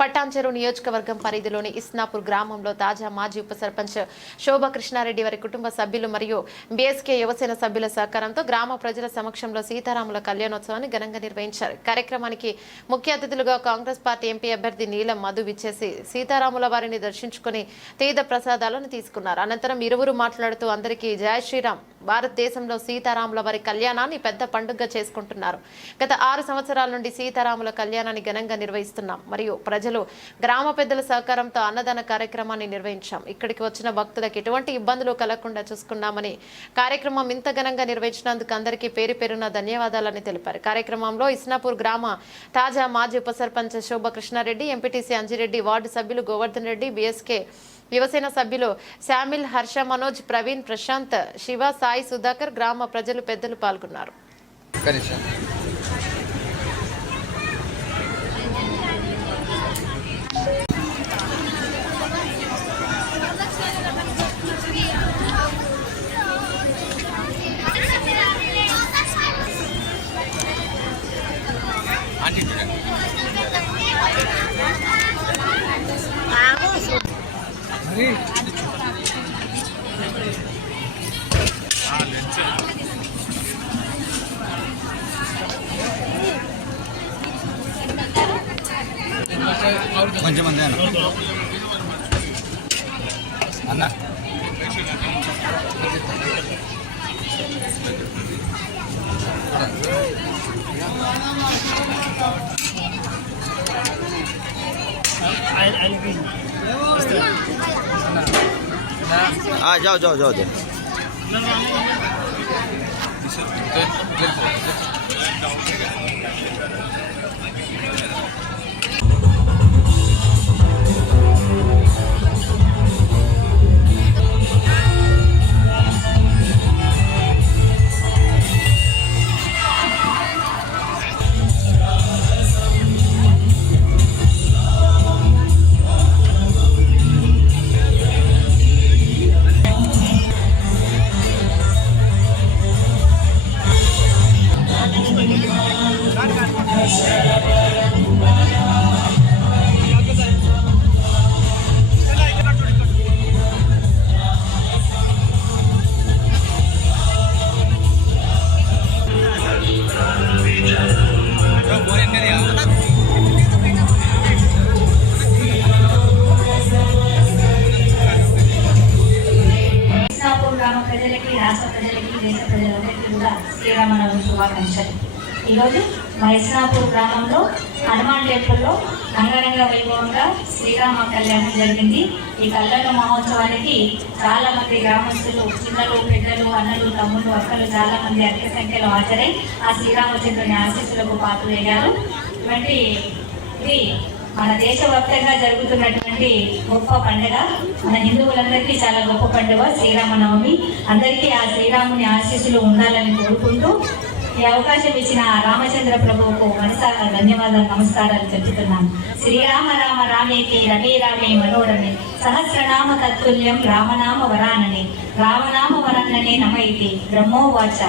పట్టాంచెరు నియోజకవర్గం పరిధిలోని ఇస్నాపూర్ గ్రామంలో తాజా మాజీ ఉప సర్పంచ్ శోభా కృష్ణారెడ్డి వారి కుటుంబ సభ్యులు మరియు బీఎస్కే యువసేన సభ్యుల సహకారంతో గ్రామ ప్రజల సమక్షంలో సీతారాముల కళ్యాణోత్సవాన్ని ఘనంగా నిర్వహించారు. కార్యక్రమానికి ముఖ్య అతిథులుగా కాంగ్రెస్ పార్టీ ఎంపీ అభ్యర్థి నీలం మధు విచ్చేసి సీతారాముల వారిని దర్శించుకుని తీర్థ ప్రసాదాలను తీసుకున్నారు. అనంతరం ఇరువురు మాట్లాడుతూ అందరికీ జై శ్రీరామ్, భారతదేశంలో సీతారాముల వారి కళ్యాణాన్ని పెద్ద పండుగ చేసుకుంటున్నారు. గత 6 సంవత్సరాల నుండి సీతారాముల కళ్యాణాన్ని ఘనంగా నిర్వహిస్తున్నాం మరియు ప్రజలు గ్రామ పెద్దల సహకారంతో అన్నదాన కార్యక్రమాన్ని నిర్వహించాం. ఇక్కడికి వచ్చిన భక్తులకు ఎటువంటి ఇబ్బందులు కలగకుండా చూసుకున్నామని, కార్యక్రమం ఇంత ఘనంగా నిర్వహించినందుకు అందరికీ పేరు పేరున ధన్యవాదాలని తెలిపారు. కార్యక్రమంలో ఇస్నాపూర్ గ్రామ తాజా మాజీ ఉప సర్పంచ్ శోభా కృష్ణారెడ్డి, ఎంపీటీసీ అంజిరెడ్డి, వార్డు సభ్యులు గోవర్ధన్ రెడ్డి, బీఎస్కే యువసేన సభ్యులు శామిల్, హర్ష, మనోజ్, ప్రవీణ్, ప్రశాంత్, శివ, సాయి, సుధాకర్, గ్రామ ప్రజలు పెద్దలు పాల్గొన్నారు. కొంచెం మంది అన్న जाओ जाओ जाओ రాష్ట్ర ప్రజలకి, దేశ ప్రజలందరికీ కూడా శ్రీరామనవమి శుభాకాంక్షలు. ఈరోజు మైసనాపూర్ గ్రామంలో హనుమాన్ టెంపుల్లో అంగరంగ వైభవంగా శ్రీరామ కళ్యాణం జరిగింది. ఈ కళ్యాణ మహోత్సవానికి చాలా మంది గ్రామస్తులు, చిన్నలు, పెద్దలు, అన్నలు, తమ్ముళ్ళు, అక్కలు చాలా మంది అధిక సంఖ్యలో హాజరై ఆ శ్రీరామచంద్రుని ఆశీస్సులకు పాత్రలయ్యారు. ఇటువంటి ఇది మన దేశవ్యాప్తంగా జరుగుతున్నటువంటి గొప్ప పండుగ, మన హిందువులందరికీ చాలా గొప్ప పండుగ శ్రీరామనవమి. అందరికీ ఆ శ్రీరాముని ఆశీస్సులు ఉండాలని కోరుకుంటూ ఈ అవకాశం ఇచ్చిన రామచంద్ర ప్రభువుకు మనసారా ధన్యవాదాలు, నమస్కారాలు చెప్తున్నాను. శ్రీరామ రామ రామేతి రమే రామే మనోరమే సహస్రనామ తత్తుల్యం రామనామ వరాననే రామనామ వరాననే నమైతి బ్రహ్మోవాచ.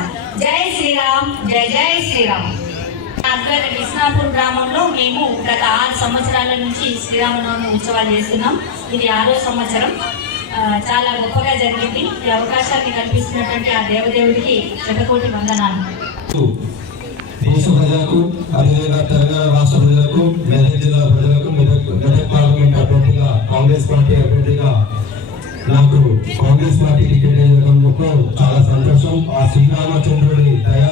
జై శ్రీరామ్, జై జై శ్రీరామ్. ఇస్నాపూర్ గ్రామంలో మేము గత 6 సంవత్సరాల నుంచి శ్రీరామనవమి ఉత్సవాలు చేస్తున్నాం. ఇది 6వ సంవత్సరం. చాలా గొప్పగా జరిగింది. ఈ అవకాశాన్ని కల్పిస్తున్నటువంటి ఆ దేవదేవుడికి శతకోటి వందనాలు. దేశ ప్రజలకు, అదేవిధంగా తెలంగాణ రాష్ట్ర ప్రజలకు, మెదక్ జిల్లా ప్రజలకు, మెదక్ పార్లమెంట్ అభ్యర్థిగా, కాంగ్రెస్ పార్టీ అభ్యర్థిగా నాకు కాంగ్రెస్ పార్టీ టికెట్ ఇవ్వడంలో చాలా సంతోషం. ఆ శ్రీరామచంద్రుడి దయా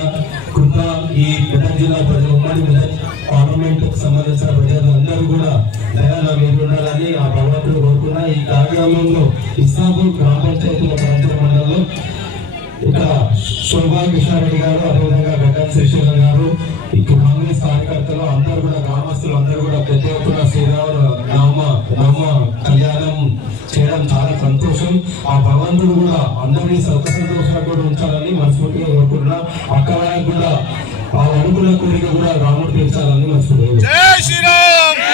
కృప ఈ మెదక్ జిల్లా ప్రజలు, ఉమ్మడి మెదక్ పార్లమెంట్ కు సంబంధించిన ప్రజలందరూ కూడా దయా నా మీద ఉండాలని ఆ భగవంతుడు కోరుకున్నా. ఈ కార్యక్రమంలో ఇస్నాపూర్ గ్రామ పంచాయతీల ప్రాంతీయ మండలంలో ఇక్కడ శోభా కృష్ణారెడ్డి గారు, అదేవిధంగా గడ్డం శ్రీశైలం గారు, ఇక్కడ కాంగ్రెస్ కార్యకర్తలు అందరూ కూడా, గ్రామస్తులు అందరూ కూడా పెద్ద ఎత్తున శ్రీరామ నామ కళ్యాణం చేయడం చాలా సంతోషం. ఆ భగవంతుడు కూడా అందరినీ సంతోషంగా కూడా ఉంచాలని మనస్ఫూర్తిగా కోరుకుంటున్నా. అక్కడ కూడా ఆ అనుకున్న కోరిక కూడా రాముడు తీర్చాలని మనస్ఫూర్తిగా.